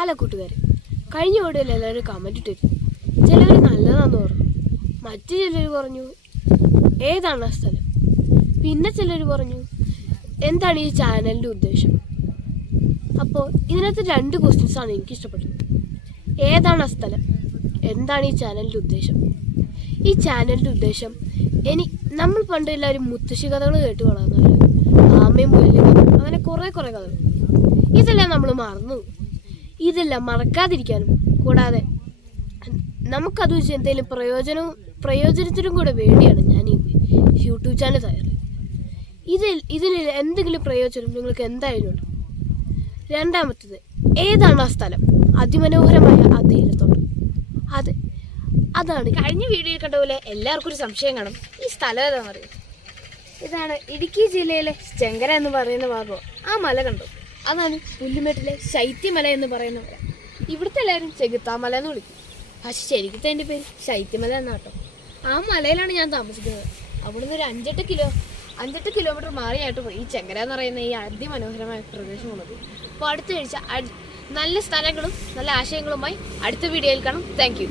Hello കൂട്ടുകാർ, കഴിഞ്ഞ വീഡിയോയിൽ എല്ലാവരും കമൻറ്റ് ഇട്ടിരുന്നു. ചിലവർ നല്ലതാണെന്ന് പറഞ്ഞു, മറ്റു ചിലർ പറഞ്ഞു ഏതാണ് ആ സ്ഥലം, പിന്നെ ചിലർ പറഞ്ഞു എന്താണ് ഈ ചാനലിൻ്റെ ഉദ്ദേശം. അപ്പോൾ ഇതിനകത്ത് 2 ക്വസ്റ്റ്യൻസാണ് എനിക്ക് ഇഷ്ടപ്പെട്ടത്. ഏതാണ് ആ സ്ഥലം, എന്താണ് ഈ ചാനലിൻ്റെ ഉദ്ദേശം. ഈ ചാനലിൻ്റെ ഉദ്ദേശം നമ്മൾ പണ്ട് എല്ലാവരും മുത്തശ്ശി കഥകൾ കേട്ട് വളർന്നവർ, ആമയും മുയലും അങ്ങനെ കുറേ കഥകൾ. ഇതെല്ലാം നമ്മൾ മറന്നു. ഇതെല്ലാം മറക്കാതിരിക്കാനും കൂടാതെ നമുക്കത് വെച്ച് എന്തെങ്കിലും പ്രയോജനത്തിനും കൂടെ വേണ്ടിയാണ് ഞാൻ ഈ യൂട്യൂബ് ചാനൽ തയ്യാറ്. ഇതിൽ എന്തെങ്കിലും പ്രയോജനം നിങ്ങൾക്ക് എന്തായാലും ഉണ്ട്. രണ്ടാമത്തേത്, ഏതാണ് ആ സ്ഥലം, അതിമനോഹരമായ ആ തേയിലത്തോട്ടം. അതാണ് കഴിഞ്ഞ വീഡിയോയിൽ കണ്ട പോലെ എല്ലാവർക്കും ഒരു സംശയം കാണും, ഈ സ്ഥലം ഏതാണെന്ന് അറിയാം. ഇതാണ് ഇടുക്കി ജില്ലയിലെ ചെങ്കര എന്ന് പറയുന്ന ഭാഗം. ആ മല കണ്ടു, അതാണ് പുല്ലുമേട്ടിലെ ശൈത്യമല എന്ന് പറയുന്ന മല. ഇവിടുത്തെ എല്ലാവരും ചെകുത്താമല എന്ന് വിളിക്കും, പക്ഷെ ശരിക്കും എൻ്റെ പേര് ശൈത്യമല എന്നാട്ടോ. ആ മലയിലാണ് ഞാൻ താമസിക്കുന്നത്. അവിടുന്ന് ഒരു 5-8 കിലോമീറ്റർ മാറിയായിട്ട് പോയി ഈ ചെങ്കര എന്ന് പറയുന്ന ഈ അതിമനോഹരമായ പ്രദേശമുള്ളത്. അപ്പോൾ അടുത്ത ആഴ്ച നല്ല സ്ഥലങ്ങളും നല്ല ആശയങ്ങളുമായി അടുത്ത വീഡിയോയിൽ കാണാം. Thank you.